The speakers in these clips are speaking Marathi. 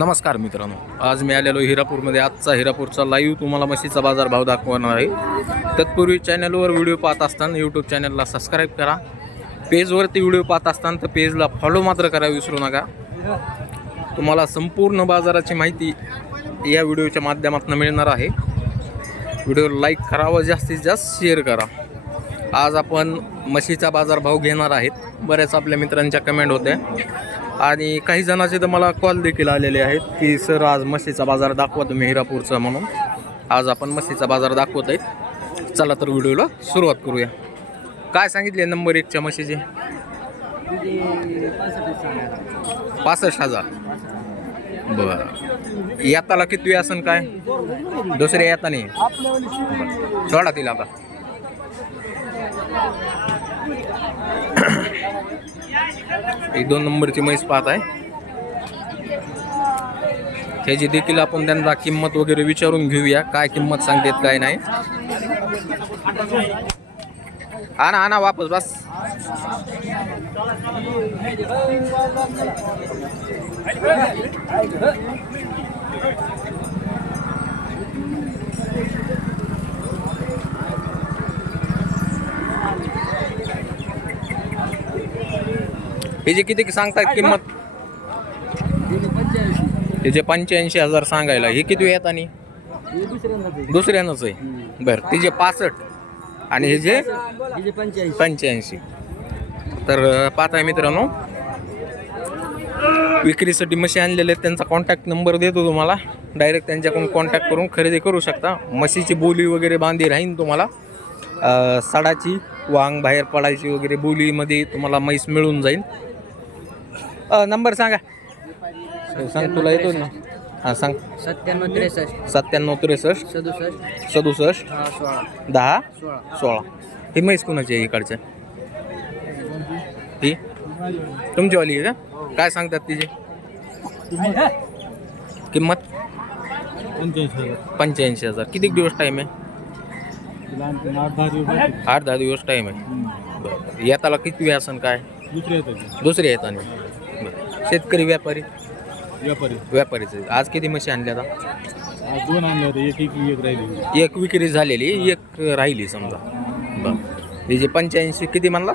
नमस्कार मित्रांनो, आज मी आलेलो हिरापूरमध्ये. आजचा हिरापूरचा लाईव्ह तुम्हाला म्हशीचा बाजारभाव दाखवणार आहे. तत्पूर्वी चॅनलवर व्हिडिओ पाहत असताना यूट्यूब चॅनलला सबस्क्राईब करा. पेजवरती व्हिडिओ पाहत असताना तर पेजला फॉलो मात्र करायला विसरू नका. तुम्हाला संपूर्ण बाजाराची माहिती या व्हिडिओच्या माध्यमातून मिळणार आहे. व्हिडिओ लाईक करा व जास्तीत जास्त शेअर करा. आज आपण म्हशीचा बाजारभाव घेणार आहेत. बऱ्याच आपल्या मित्रांच्या कमेंट होत्या आणि काही जणांचे तर मला कॉल देखील आलेले आहेत की सर आज म्हशीचा बाजार दाखवा तुम्ही हिरापूरचा. म्हणून आज आपण म्हशीचा बाजार दाखवत आहेत. चला तर व्हिडिओला सुरुवात करूया. काय सांगितले नंबर 1च्या म्हशीचे? 65,000. बरं, याताला किती असन काय? दुसऱ्या याता नाही सोडा तिला आता. एक 2 नंबरची म्हैस पाहत आहे. त्याची देखील आपण त्यांना किंमत वगैरे विचारून घेऊया, काय किंमत सांगतात काय नाही. आणा वापस बस. हे किती सांगतात किंमत? त्याचे 85,000 सांगायला. हे किती येत आणि दुसऱ्यानंच आहे. बरं, तिचे 65 आणि हे जे 85. तर पाहताय मित्रांनो, विक्रीसाठी म्हशी आणलेले आहेत. त्यांचा कॉन्टॅक्ट नंबर देतो तुम्हाला. डायरेक्ट त्यांच्याकडून कॉन्टॅक्ट करून खरेदी करू शकता. म्हशीची बोली वगैरे बांधी राहीन तुम्हाला. सडाची वांग बाहेर पडायची वगैरे बोलीमध्ये तुम्हाला म्हैस मिळून जाईल. नंबर सांगा. सांग, तुला येतो ना? हां सांग. 97 63 67 10 16. ही म्हैस कुणाची आहे इकडच्या? ही तुमचीवाली आहे का? काय सांगतात तिची किंमत? 85,000. किती दिवस टाईम आहे? 8-10 दिवस टाईम आहे. बरं, येताला किती वेळ असन काय? दुसऱ्या येताना. बरं, शेतकरी व्यापारीचे. आज किती म्हशी आणल्या? आता 2 आणल्या होत्या. एक राहिली. एक विक्री झालेली, एक राहिली समजा. बरं, हे जे 85 किती म्हणला?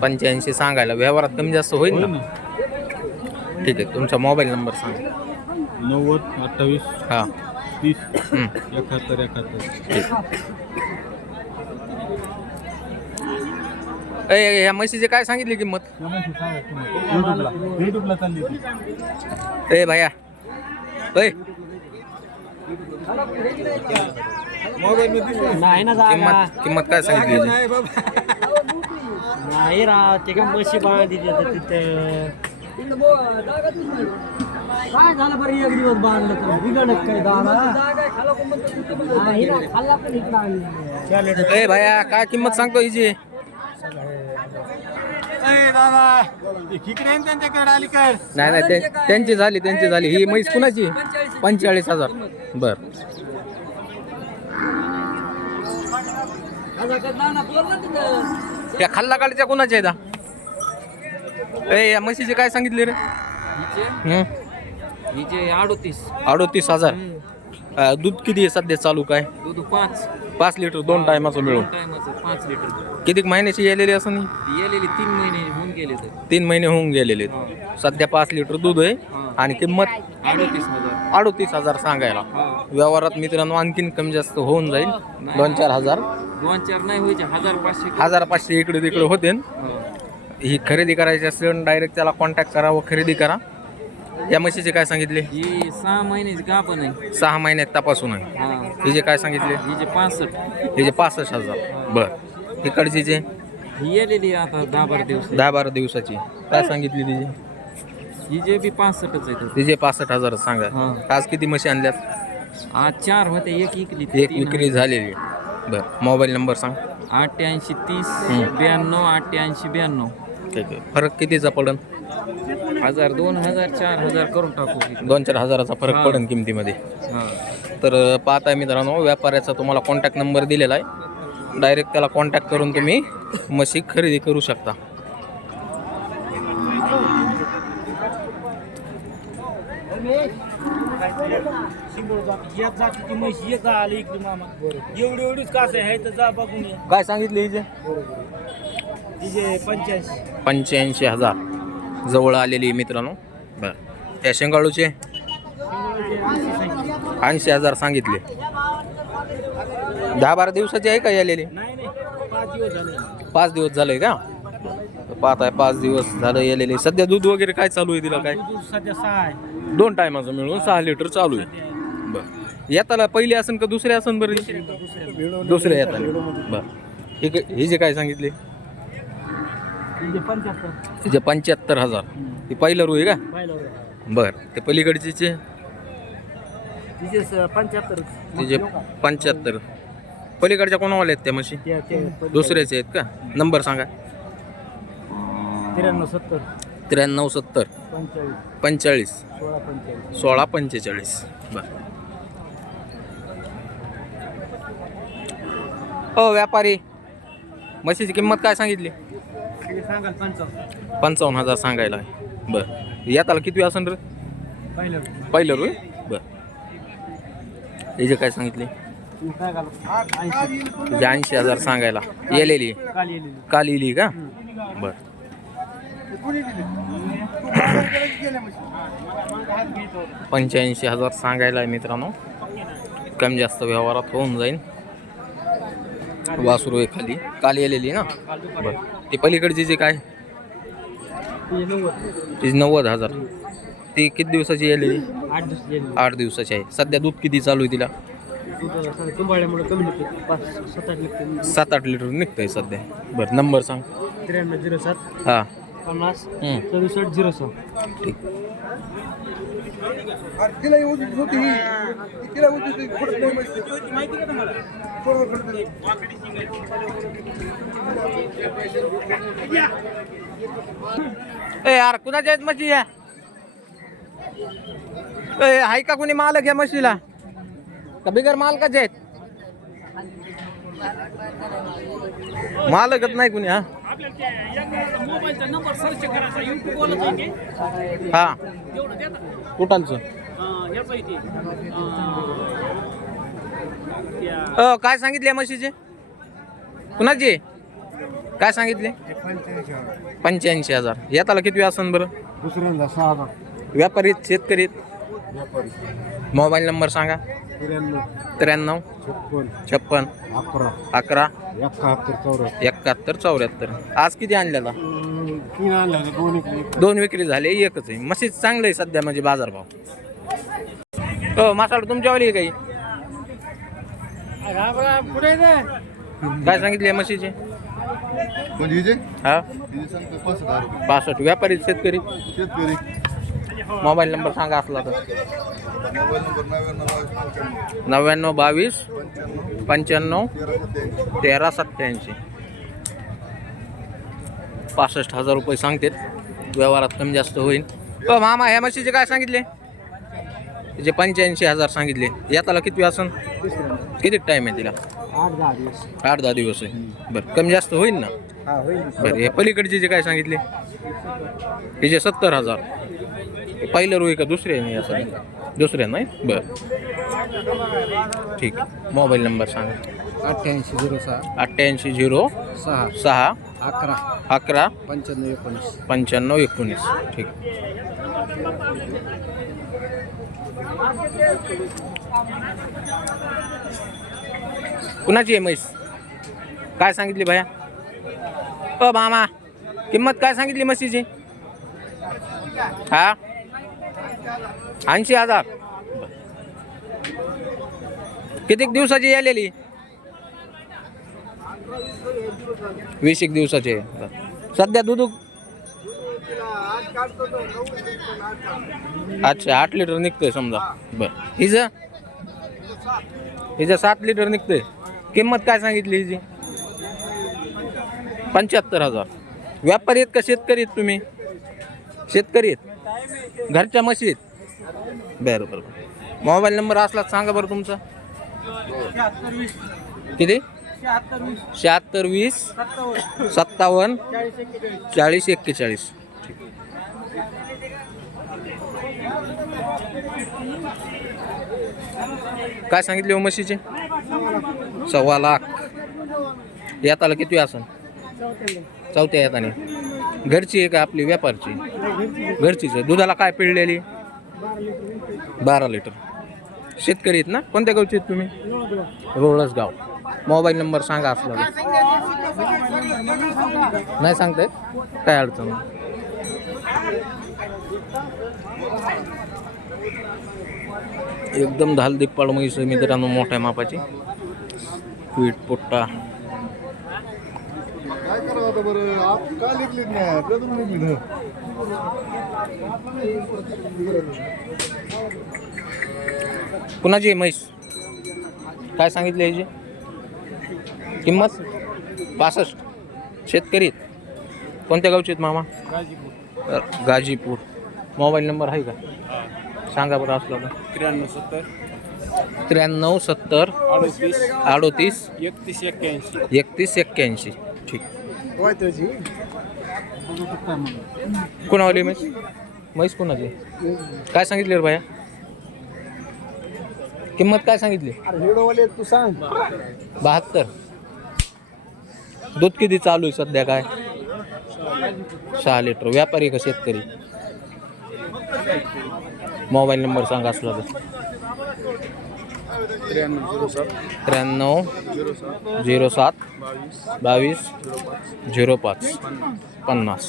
85 सांगायला. व्यवहारात कमी जास्त होईल ना? ठीक आहे. तुमचा मोबाईल नंबर सांगा. 90 28 हां 30 71 71. ठीक. ह्या म्हशीचे काय सांगितली किंमत? युट्यूबला चालली ती. ए भैया, किंमत काय सांगितली? नाही रा ते का म्हशी बांधली तिथं. काय झालं बरं, एक दिवस बांधलं तर बिघडत काय दादा? ए भैया, काय किंमत सांगतो हिची? नाही त्यांची झाली. ही म्हैस कुणाची? 45,000. बर, या खाल्ला काढच्या कुणाच्या आहेत? या म्हशीचे काय सांगितले रे? 38,000. दूध किती आहे सध्या चालू? काय दूध 5 लिटर 2 टायमाचं मिळून. 5 लिटर. किती महिन्याची गेलेली असं? गेलेली 3 महिने होऊन गेले. 3 महिने होऊन गेलेले. सध्या 5 लिटर दूध आहे आणि किंमत 38,000 सांगायला. व्यवहारात मित्रांनो आणखीन कमी जास्त होऊन जाईल. 2-4 हजार. 2-4 नाही व्हायचे. 1,500 इकडे तिकडे होते. ही खरेदी करायची असेल डायरेक्ट त्याला कॉन्टॅक्ट करा व खरेदी करा. या म्हशीचे काय सांगितले? ही 6 महिन्याची का पण आहे. 6 महिन्यात तपासून आहे. हिचे काय सांगितले? हिचे 65. हिचे 65,000. बर, इकडची जे ही गेलेली आता 10-12 दिवसाची. काय सांगितली तिची? हिचे बी 65च आहे. तिचे 65,000 सांगा. आज किती म्हशी आणल्यात? आज 4 होते. एक विकली. एक विक्री झालेली. बर, मोबाईल नंबर सांग. 88 30 92 88 92. ठीक आहे. फरक कितीचा पडन? 1000 2000 4000 करून टाकू. 2-4 हजाराचा फरक पडेल किमतीमध्ये. तर पाहताय मित्रांनो, व्यापाऱ्याचा तुम्हाला कॉन्टॅक्ट नंबर दिलेला आहे. डायरेक्ट त्याला कॉन्टॅक्ट करून तुम्ही म्हशी खरेदी करू शकता. जातीची म्हशी एक आली इकडे मामा एवढी एवढीच कास आहे तर जा बघून ये. काय सांगितले हिचे तिचे 85. 85,000 जवळ आलेली आहे मित्रांनो. बरं त्या शेंगाळूचे 80,000 सांगितले. 10-12 दिवसाची आहे का आलेली? नाही 5 दिवस झाले. 5 दिवस झाले का? पाहत आहे 5 दिवस झालं यालेले. सध्या दूध वगैरे काय चालू आहे तिला? काय दूध सध्या 6 आहे. 2 टायमाचं मिळून 6 लिटर चालू आहे. बरं येताला पहिली असन का दुसरे असन? बरं दुसऱ्या येताला. बरं हे जे काय सांगितले? तिचे 75. तिचे 75,000. ही पहिलं रू आहे का? पाहिलं बरं ते पलीकडचे तिचे 75. तिचे 75. पलीकडच्या कोणावाले आहेत त्या म्हशी? दुसऱ्याचे आहेत का? नंबर सांगा. 93 70 45 16 45. बरं हो व्यापारी म्हशीची किंमत काय सांगितली? सांगाल 55,000 सांगायला आहे. बरं याताला किती असन रे? पहिलं रू आहे. बरं हे जे काय सांगितले? 80,000 सांगायला येलेली. काल येली का? बरं 85,000 सांगायला आहे मित्रांनो. कमी जास्त व्यवहारात होऊन जाईल. वासरू आहे खाली काल येलेली ना. बरं ते पलीकडची जे काय? ती 90,000. ती किती दिवसाची येलेली? 8 दिवसाची आहे. सध्या दूध किती चालू आहे तिला? 7-8 लिटर निघतंय सध्या. बरं नंबर सांग. 9307 हां 50 67 06. ठीक. ए यार कुणाच्या आहेत म्हशी? आहे का कोणी मालक या म्हशीला का बिगर मालकाचे आहेत? मालकच नाही कुणी. हा मोबाईलचा नंबर सर्च करायचा YouTube जाऊन हा तेवढं देता कुठालचं? याचा इथे काय सांगितले म्हशीचे? कुणाचे काय सांगितले? 85,000. येताला किती असन बरं? दुसऱ्यांदा 6,000. व्यापारी शेतकरी? मोबाईल नंबर सांगा. 93 56 11 71 74. आज किती आणल्याला? 3 आणल्या 2 विक्री झाले. एकच आहे. म्हशी चांगलं आहे सध्या म्हणजे बाजारभाव. हो मासाड तुमच्यावाली काही पुढे काय सांगितले म्हशीचे? हा 65. व्यापारी शेतकरी? मोबाईल नंबर सांगा असला तर. 99 22 95 13 87. 65,000 रुपये सांगतात. व्यवहारात कमी जास्त होईल. हो मामा ह्या म्हशीचे काय सांगितले? तिचे 85,000 सांगितले. याताला किती असन? किती टाईम आहे तिला? 8-10 दिवस आहे. बरं कमी जास्त होईल ना? बरं हे पलीकडचे जे काय सांगितले? तिचे 70,000. पहिलं रोई का दुसरे नाही? असं दुसरे नाही. बरं ठीक. मोबाईल नंबर सांगा. 8806 6 11 95 19. 95 19. ठीक. कुणाची आहे म्हैस? काय सांगितली भैया? मामा किंमत काय सांगितली म्हशीची? हा 80,000. किती दिवसाची आलेली? 20 दिवसाची आहे. सध्या दूध अच्छा 8 लिटर निघतंय समजा. बरं हिचं 7 लिटर निघतंय. किंमत काय सांगितली हिची? 75,000. व्यापारी आहेत का शेतकरी आहेत तुम्ही? शेतकरी आहेत. घरच्या म्हशी आहेत. बरं बरं. मोबाईल नंबर असला सांगा बरं तुमचा. किती? 76 20 57 40 41. काय सांगितले हो म्हशीचे? 1.25 लाख. येताला किती असन? चौथ्या येताने. घरची आहे का आपली व्यापारची? घरचीच आहे. दुधाला काय पिळलेली? 12 लिटर. शेतकरी आहेत ना? कोणत्या गावचे आहेत तुम्ही? रोळसगाव. मोबाईल नंबर सांगा असला नाही सांगताय? काय अडचण नाही. एकदम धालदीपाळ म्हैस मित्रांनो, मोठ्या मापाची. पीठ पोट्टा. काय करावं आता बरं? आप का लिखलीत नाही? प्रथम लिखली कुणाची आहे म्हैस? काय सांगितले याची किंमत? 65. शेतकरी कोणत्या गावचे आहेत मामा? गाजीपूर. मोबाईल नंबर आहे का? सांगा बरं असला तर. 93 70 38 31 81. ठीक. कोणावाली म्हैस? म्हैस कोणाची? काय सांगितले रे भाया? किंमत काय सांगितली? हिडोवाले तू सांग. 72. दूध किती चालू आहे सध्या? काय 6 लिटर. व्यापारी का शेतकरी? मोबाईल नंबर सांगा असला तर. 93 07 22 05 50.